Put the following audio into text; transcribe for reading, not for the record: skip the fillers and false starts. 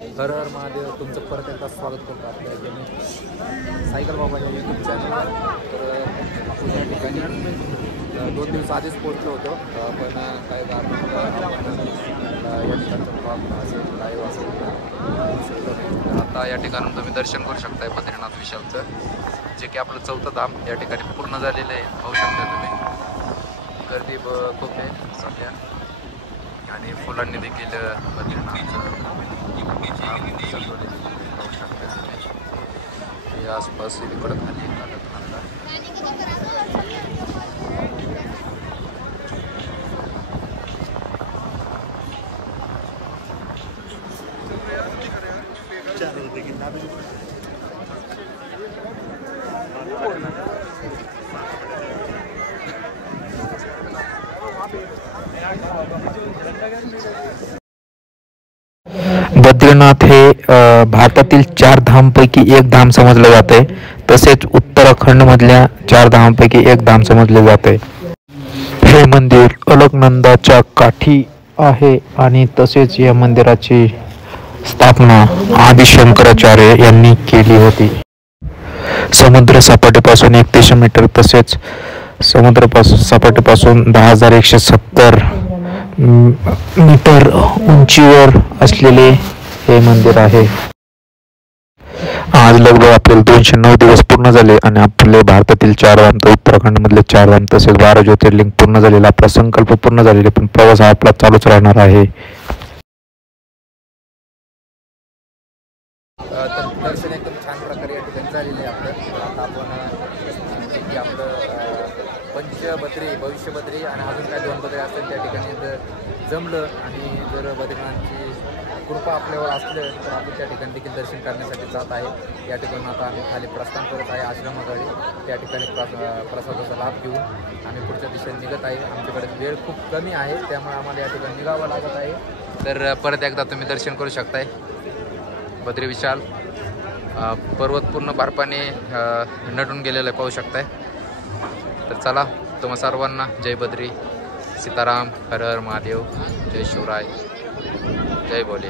हर हर महादेव. तुमचं परत एकदा स्वागत करतो आपल्या सायकल बाबाच्या यूट्यूब चॅनलवर. तर या ठिकाणी 2 दिवस आधीच पोहोचलो होतो, पण काय कारणामुळे या ठिकाणचा ब्लॉग असेल लाईव्ह असेल तर आता या ठिकाणून तुम्ही दर्शन करू शकताय बद्रीनाथ विशालचं, जे की आपलं 4थं धाम या ठिकाणी पूर्ण झालेलं आहे. पाहू शकता तुम्ही गर्दी खूप आहे सध्या, आणि फुलांनी देखील बद्रीनाथचं पाहू शकता तुम्ही. आसपास इकडं खाली बद्रीनाथ हे भारतातील 4 धामपैकी एक धाम समजले जाते. तसेच उत्तराखंडमधल्या 4 धामांपैकी एक धाम समजले जाते. हे मंदिर अलकनंदाच्या काठी आहे आणि तसेच या मंदिराची स्थापना आदि शंकराचार्य यांनी केली होती. समुद्र सपाटीपासून 3100 मीटर तसेच सपाटीपासून 10,170 मीटर उंचीवर असलेले हे मंदिर आहे. आज लगभग आपल्याला 209 दिवस पूर्ण झाले आणि आपले भारतातील 4 धाम तर उत्तराखंडमधले 4 धाम तसेच 12 ज्योतिर्लिंग पूर्ण झालेला आपला संकल्प पूर्ण झालेले, पण प्रवास हा आपला चालूच राहणार आहे. तर दर्शन एकदम छान प्रकारे या ठिकाणी झालेलं आहे आपलं. आता आपण आपलं पंचबद्री, भविष्यबद्री आणि अजून काय 2 बद्री असतील त्या ठिकाणी जर जमलं आणि जर बद्रीनाथची कृपा आपल्यावर असलं तर आपण त्या ठिकाणी देखील दर्शन करण्यासाठी जात आहे. या ठिकाणी आता आम्ही खाली प्रस्थान करत आहे आश्रमाकडे. त्या ठिकाणी प्रसादाचा लाभ घेऊन आम्ही पुढच्या दिशेने निघत आहे. आमच्याकडे वेळ खूप कमी आहे, त्यामुळे आम्हाला या ठिकाणी निघावं लागत आहे. तर परत एकदा तुम्ही दर्शन करू शकताय बद्री विशाल. पर्वत पूर्ण बर्फाने नटून गेलेलं आहे, पाहू शकताय. तर चला तुम्हा सर्वांना जय बद्री, सीताराम, हर हर महादेव, जय शिवराय, जय भोले.